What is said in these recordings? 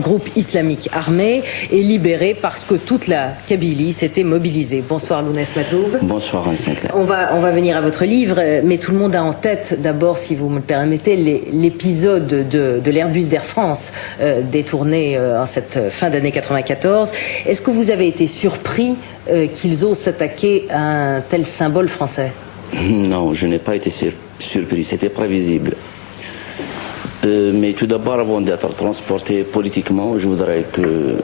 Groupe islamique armé est libéré parce que toute la Kabylie s'était mobilisée. Bonsoir Lounès Matloub. Bonsoir Anne Sinclair. On va venir à votre livre, mais tout le monde a en tête d'abord, si vous me le permettez, l'épisode de l'Airbus d'Air France détourné en cette fin d'année 94. Est-ce que vous avez été surpris qu'ils osent s'attaquer à un tel symbole français? Non, je n'ai pas été surpris, c'était prévisible. Mais tout d'abord, avant d'être transporté politiquement, je voudrais que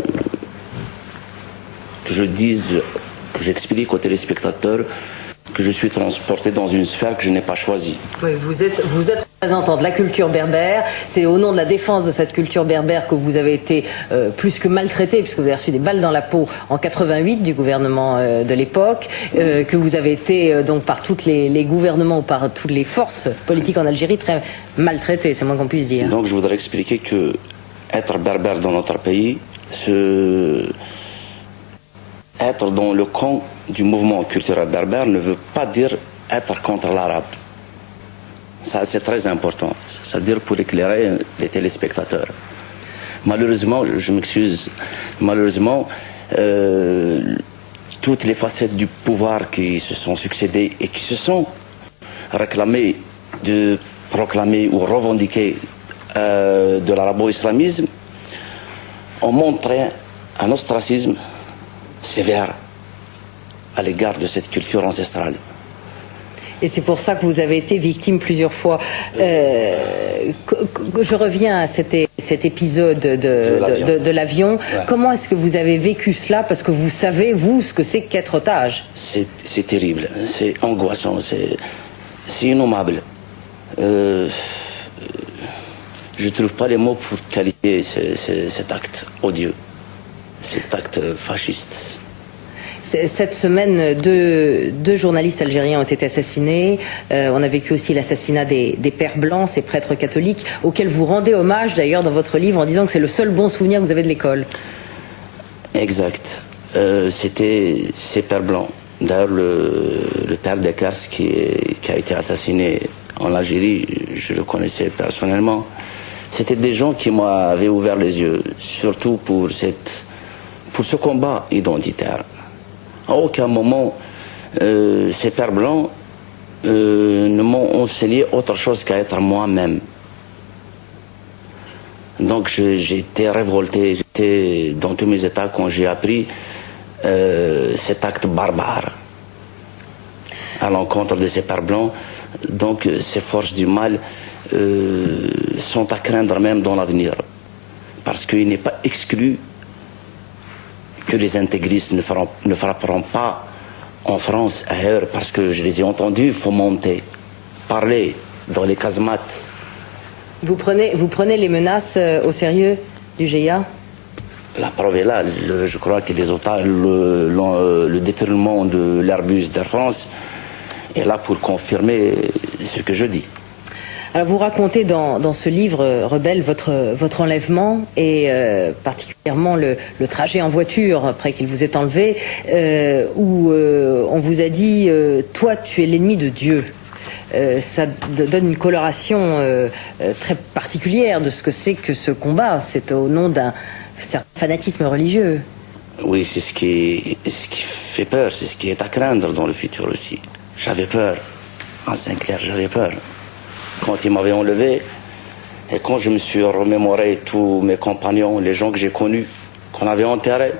je dise, que j'explique aux téléspectateurs que je suis transporté dans une sphère que je n'ai pas choisie. Oui, vous êtes représentant de la culture berbère. C'est au nom de la défense de cette culture berbère que vous avez été plus que maltraité, puisque vous avez reçu des balles dans la peau en 88 du gouvernement de l'époque, que vous avez été donc par tous les gouvernements ou par toutes les forces politiques en Algérie très maltraité, c'est moins qu'on puisse dire. Donc je voudrais expliquer que être berbère dans notre pays, être dans le camp du mouvement culturel berbère ne veut pas dire être contre l'arabe. Ça, c'est très important. C'est-à-dire pour éclairer les téléspectateurs. Malheureusement, je m'excuse, malheureusement, toutes les facettes du pouvoir qui se sont succédées et qui se sont réclamées de proclamer ou revendiquer de l'arabo-islamisme ont montré un ostracisme sévère à l'égard de cette culture ancestrale. Et c'est pour ça que vous avez été victime plusieurs fois. Je reviens à cet épisode de l'avion. Ouais. Comment est-ce que vous avez vécu cela? Parce que vous savez, vous, ce que c'est qu'être otage. C'est terrible, c'est angoissant, c'est innommable. Je ne trouve pas les mots pour qualifier cet acte odieux, cet acte fasciste. Cette semaine, deux journalistes algériens ont été assassinés. On a vécu aussi l'assassinat des pères blancs, ces prêtres catholiques, auxquels vous rendez hommage d'ailleurs dans votre livre en disant que c'est le seul bon souvenir que vous avez de l'école. Exact. C'était ces pères blancs. D'ailleurs, le père Dekers qui a été assassiné en Algérie, je le connaissais personnellement. C'était des gens qui m'avaient ouvert les yeux, surtout pour ce combat identitaire. À aucun moment, ces pères blancs ne m'ont enseigné autre chose qu'à être moi-même. Donc j'étais révolté, j'étais dans tous mes états quand j'ai appris cet acte barbare à l'encontre de ces pères blancs. Donc ces forces du mal sont à craindre même dans l'avenir. Parce qu'il n'est pas exclu que les intégristes ne frapperont pas en France, ailleurs, parce que je les ai entendus fomenter, parler dans les casemates. Vous prenez les menaces au sérieux du GIA? La preuve est là. Je crois que les otages, le détournement de l'Airbus d'Air France est là pour confirmer ce que je dis. Alors vous racontez dans ce livre, Rebelle, votre enlèvement et particulièrement le trajet en voiture après qu'il vous ait enlevé, où on vous a dit « toi tu es l'ennemi de Dieu ». Ça donne une coloration très particulière de ce que c'est que ce combat. C'est au nom d'un certain fanatisme religieux. Oui, c'est ce qui fait peur, c'est ce qui est à craindre dans le futur aussi. J'avais peur, en Sinclair, j'avais peur. Quand ils m'avaient enlevé, et quand je me suis remémoré tous mes compagnons, les gens que j'ai connus, qu'on avait enterrés,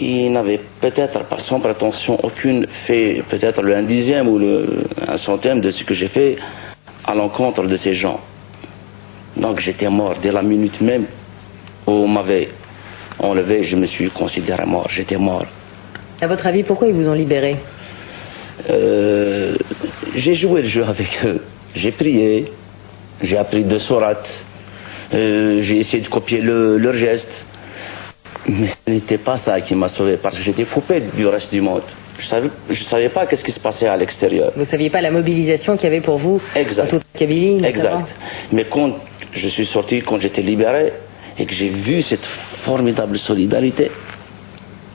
ils n'avaient peut-être, par sans prétention aucune, fait peut-être le 1/10 ou le 1/100 de ce que j'ai fait à l'encontre de ces gens. Donc j'étais mort dès la minute même où on m'avait enlevé, je me suis considéré mort, j'étais mort. À votre avis, pourquoi ils vous ont libéré? J'ai joué le jeu avec eux, j'ai prié, j'ai appris 2 sourates, j'ai essayé de copier leurs gestes, mais ce n'était pas ça qui m'a sauvé, parce que j'étais coupé du reste du monde. Je savais pas qu'est-ce qui se passait à l'extérieur. Vous ne saviez pas la mobilisation qu'il y avait pour vous dans toute la Kabylie, notamment. Exact. Mais quand je suis sorti, quand j'étais libéré, et que j'ai vu cette formidable solidarité,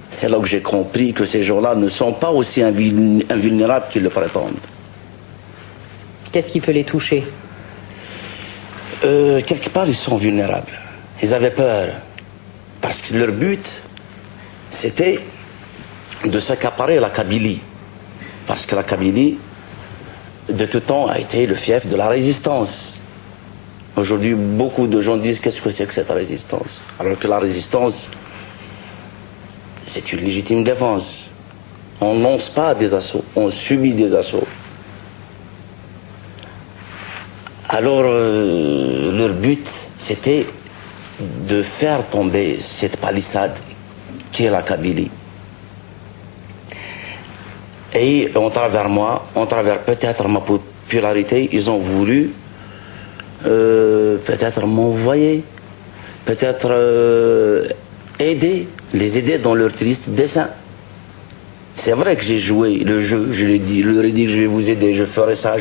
c'est là que j'ai compris que ces gens-là ne sont pas aussi invulnérables qu'ils le prétendent. Qu'est-ce qui peut les toucher? Quelque part, ils sont vulnérables. Ils avaient peur. Parce que leur but, c'était de s'accaparer la Kabylie. Parce que la Kabylie, de tout temps, a été le fief de la résistance. Aujourd'hui, beaucoup de gens disent qu'est-ce que c'est que cette résistance? Alors que la résistance, c'est une légitime défense. On ne lance pas des assauts, on subit des assauts. Alors, leur but, c'était de faire tomber cette palissade qui est la Kabylie. Et en travers moi, en travers peut-être ma popularité, ils ont voulu peut-être m'envoyer, peut-être les aider dans leur triste dessein. C'est vrai que j'ai joué le jeu, je leur ai dit que je vais vous aider, je ferai ça,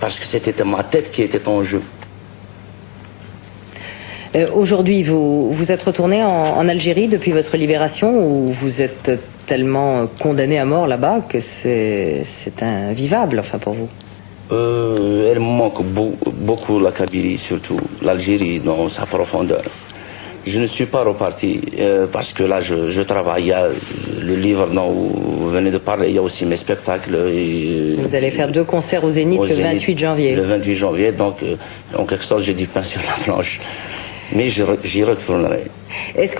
parce que c'était ma tête qui était en jeu. Aujourd'hui, vous êtes retourné en Algérie depuis votre libération, ou vous êtes tellement condamné à mort là-bas que c'est invivable, enfin, pour vous? Elle me manque beaucoup la Kabylie, surtout l'Algérie dans sa profondeur. Je ne suis pas reparti parce que là je travaille. Il y a le livre dont vous venez de parler, il y a aussi mes spectacles. Vous allez faire 2 concerts au Zénith le 28 janvier. Le 28 janvier, donc en quelque sorte j'ai du pain sur la planche. Mais j'y retournerai. Est-ce que